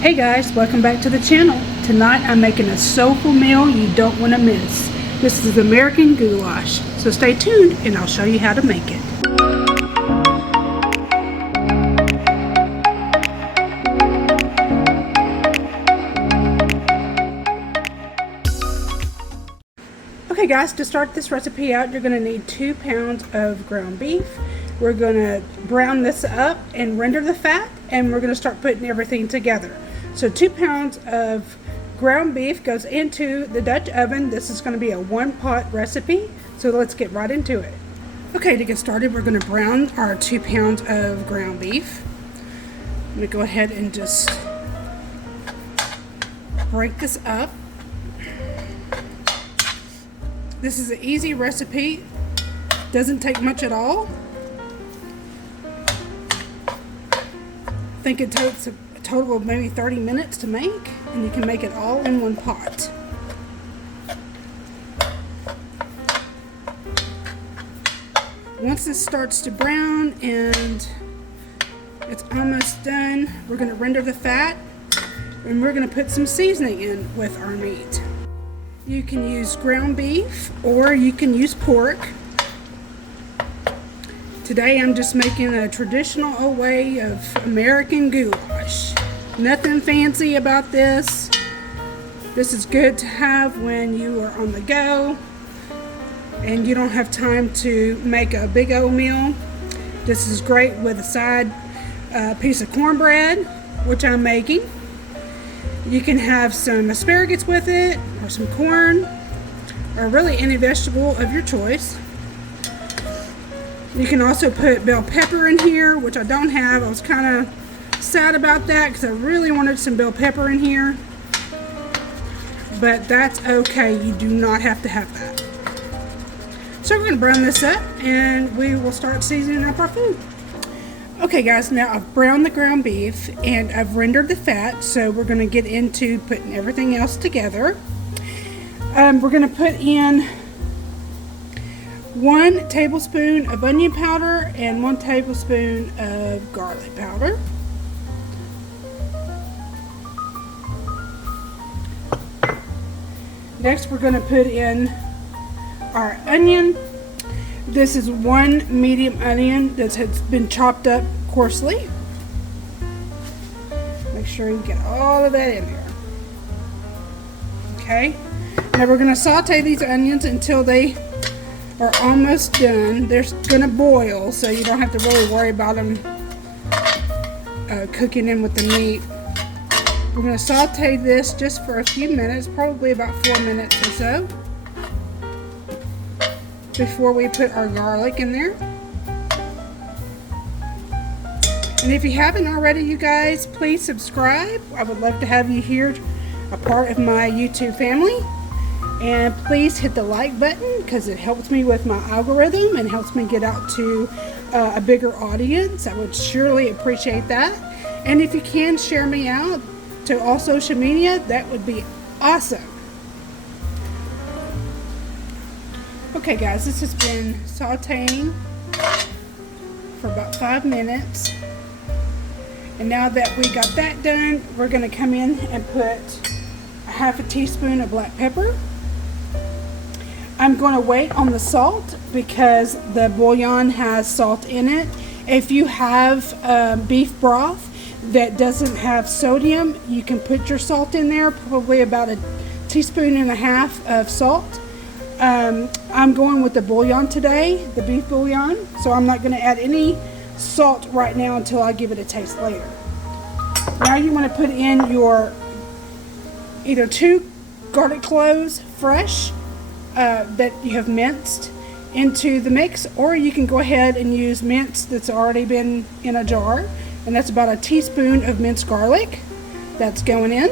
Hey guys, welcome back to the channel. Tonight I'm making a soulful meal you don't want to miss. This is American goulash, so stay tuned and I'll show you how to make it. Okay guys, to start this recipe out, you're going to need 2 pounds of ground beef. We're going to brown this up and render the fat, and we're going to start putting everything together. So 2 pounds of ground beef goes into the Dutch oven. This is going to be a 1-pot recipe, so let's get right into it. Okay, to get started, we're going to brown our 2 pounds of ground beef. I'm going to go ahead and just break this up. This is an easy recipe, doesn't take much at all. I think it takes a total of maybe 30 minutes to make, and you can make it all in one pot. Once this starts to brown and it's almost done, we're going to render the fat, and we're going to put some seasoning in with our meat. You can use ground beef or you can use pork. Today I'm just making a traditional way of American goulash. Nothing fancy about this. This is good to have when you are on the go and you don't have time to make a big old meal. This is great with a side piece of cornbread, which I'm making. You can have some asparagus with it, or some corn, or really any vegetable of your choice. You can also put bell pepper in here, which I don't have. I was kind of sad about that because I really wanted some bell pepper in here. But that's okay, you do not have to have that. So we're going to brown this up and we will start seasoning up our food. Okay guys, now I've browned the ground beef and I've rendered the fat, so we're going to get into putting everything else together. We're going to put in 1 tablespoon of onion powder and 1 tablespoon of garlic powder. Next we're going to put in our onion. This is 1 medium onion that has been chopped up coarsely. Make sure you get all of that in there. Okay, now we're going to saute these onions until they are almost done. They're going to boil, so you don't have to really worry about them cooking in with the meat. We're going to saute this just for a few minutes, probably about 4 minutes or so, before we put our garlic in there. And if you haven't already, you guys, please subscribe. I would love to have you here, a part of my YouTube family. And please hit the like button because it helps me with my algorithm and helps me get out to a bigger audience. I would surely appreciate that. And if you can share me out to all social media, that would be awesome. Okay guys, this has been sauteing for about 5 minutes. And now that we got that done, we're going to come in and put a 1/2 teaspoon of black pepper. I'm going to wait on the salt because the bouillon has salt in it. If you have beef broth that doesn't have sodium, you can put your salt in there, probably about 1.5 teaspoons of salt. I'm going with the bouillon today, the beef bouillon, so I'm not going to add any salt right now until I give it a taste later. Now you want to put in your either 2 garlic cloves fresh that you have minced into the mix, or you can go ahead and use minced that's already been in a jar, and that's about 1 teaspoon of minced garlic that's going in.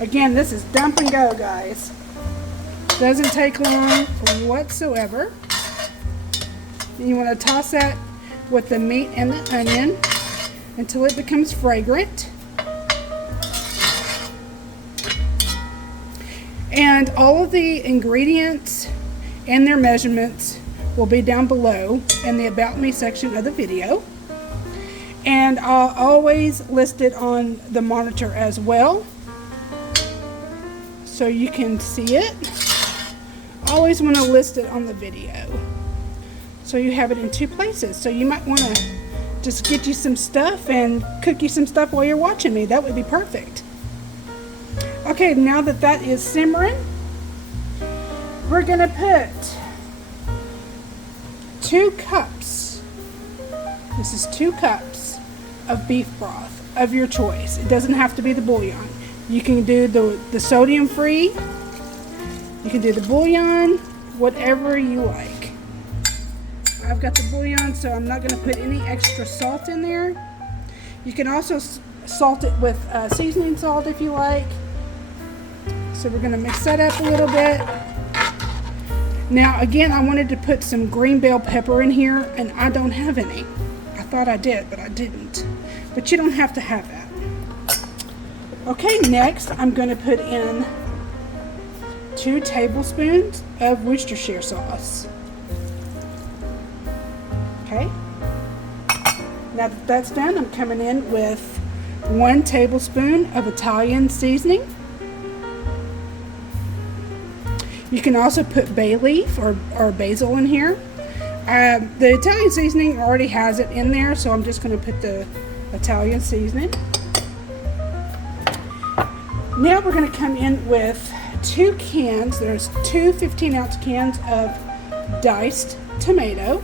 Again, this is dump and go, guys. Doesn't take long whatsoever. And you want to toss that with the meat and the onion until it becomes fragrant. And all of the ingredients and their measurements will be down below in the About Me section of the video. And I'll always list it on the monitor as well, so you can see it. Always want to list it on the video, so you have it in two places. So you might want to just get you some stuff and cook you some stuff while you're watching me. That would be perfect. Okay, now that that is simmering, we're going to put 2 cups. This is 2 cups of beef broth of your choice. It doesn't have to be the bouillon. You can do the sodium free. You can do the bouillon, whatever you like. I've got the bouillon, so I'm not going to put any extra salt in there. You can also salt it with seasoning salt if you like. So we're going to mix that up a little bit. Now again, I wanted to put some green bell pepper in here, and I don't have any. I thought I did, but I didn't. But you don't have to have that. Okay, next I'm going to put in 2 tablespoons of Worcestershire sauce. Okay. Now that that's done, I'm coming in with 1 tablespoon of Italian seasoning. You can also put bay leaf or basil in here. The Italian seasoning already has it in there, so I'm just going to put the Italian seasoning. Now we're going to come in with 2 cans. There's 2 15-ounce cans of diced tomato.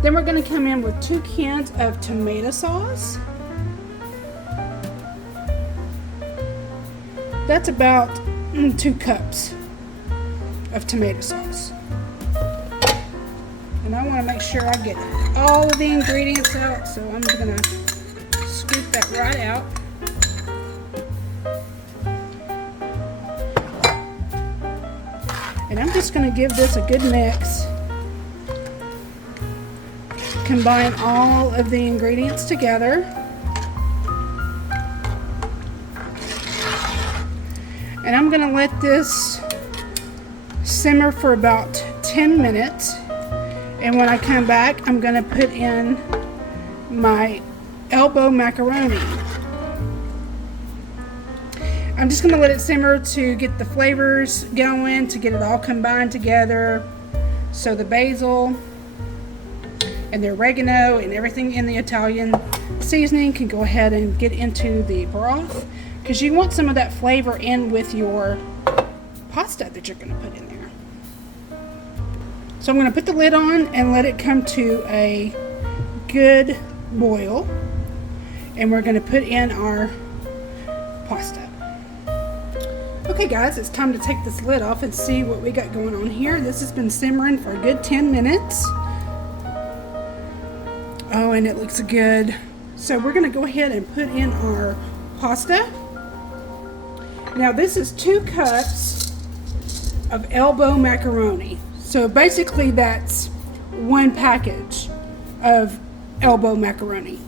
Then we're going to come in with 2 cans of tomato sauce. That's about 2 cups of tomato sauce. And I want to make sure I get all of the ingredients out, so I'm going to scoop that right out. And I'm just going to give this a good mix. Combine all of the ingredients together. And I'm going to let this simmer for about 10 minutes. And when I come back, I'm going to put in my elbow macaroni. I'm just going to let it simmer to get the flavors going, to get it all combined together. So the basil and the oregano and everything in the Italian seasoning can go ahead and get into the broth, because you want some of that flavor in with your pasta that you're going to put in there. So I'm going to put the lid on and let it come to a good boil, and we're going to put in our pasta. Okay guys, it's time to take this lid off and see what we got going on here. This has been simmering for a good 10 minutes. Oh, and it looks good. So we're going to go ahead and put in our pasta. Now this is 2 cups of elbow macaroni. So basically that's 1 package of elbow macaroni.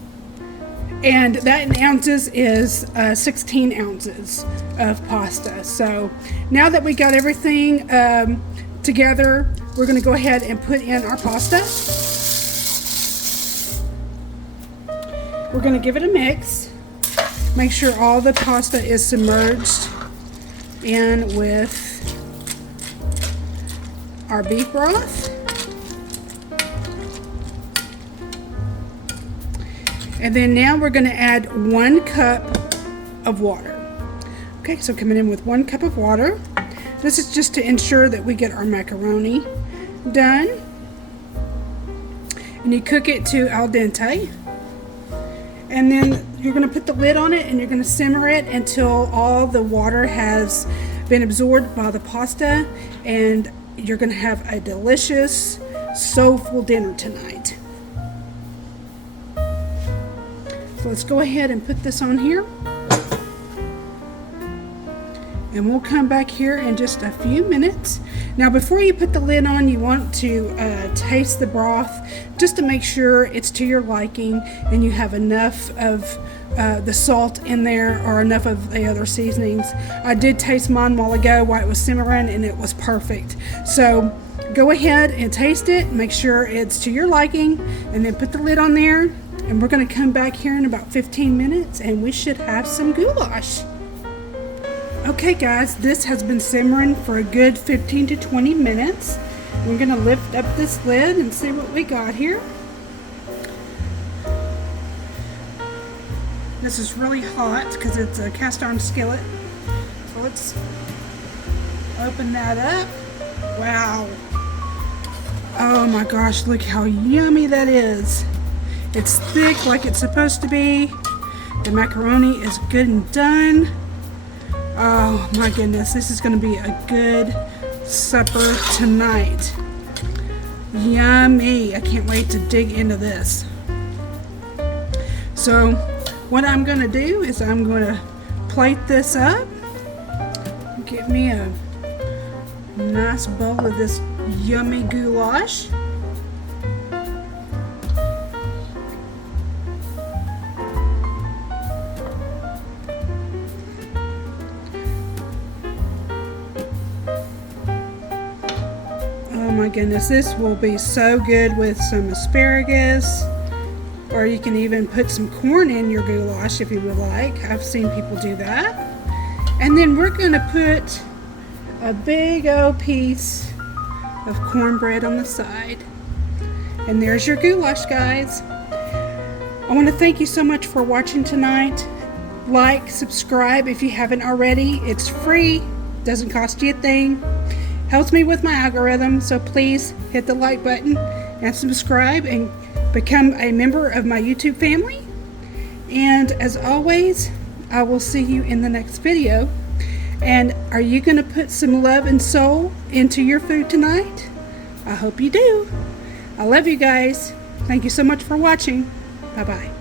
And that in ounces is 16 ounces of pasta. So now that we got everything together, we're going to go ahead and put in our pasta. We're going to give it a mix. Make sure all the pasta is submerged in with our beef broth. And then now we're going to add 1 cup of water. Okay, so coming in with 1 cup of water. This is just to ensure that we get our macaroni done. And you cook it to al dente. And then you're going to put the lid on it and you're going to simmer it until all the water has been absorbed by the pasta, and you're going to have a delicious, soulful dinner tonight. So let's go ahead and put this on here. And we'll come back here in just a few minutes. Now before you put the lid on, you want to taste the broth just to make sure it's to your liking and you have enough of the salt in there or enough of the other seasonings. I did taste mine a while ago while it was simmering, and it was perfect. So go ahead and taste it, make sure it's to your liking, and then put the lid on there, and we're going to come back here in about 15 minutes and we should have some goulash. Okay guys, this has been simmering for a good 15 to 20 minutes. We're going to lift up this lid and see what we got here. This is really hot because it's a cast iron skillet. So let's open that up. Wow. Oh my gosh, look how yummy that is. It's thick like it's supposed to be. The macaroni is good and done. Oh my goodness, this is going to be a good supper tonight. Yummy. I can't wait to dig into this. So what I'm going to do is I'm going to plate this up. Get me a nice bowl of this yummy goulash. Oh my goodness, this will be so good with some asparagus, or you can even put some corn in your goulash if you would like. I've seen people do that. And then we're going to put a big old piece of cornbread on the side. And there's your goulash, guys. I want to thank you so much for watching tonight. Like, subscribe if you haven't already. It's free, doesn't cost you a thing. Helps me with my algorithm, so please hit the like button and subscribe and become a member of my YouTube family. And as always, I will see you in the next video. And are you going to put some love and soul into your food tonight? I hope you do. I love you guys. Thank you so much for watching. Bye-bye.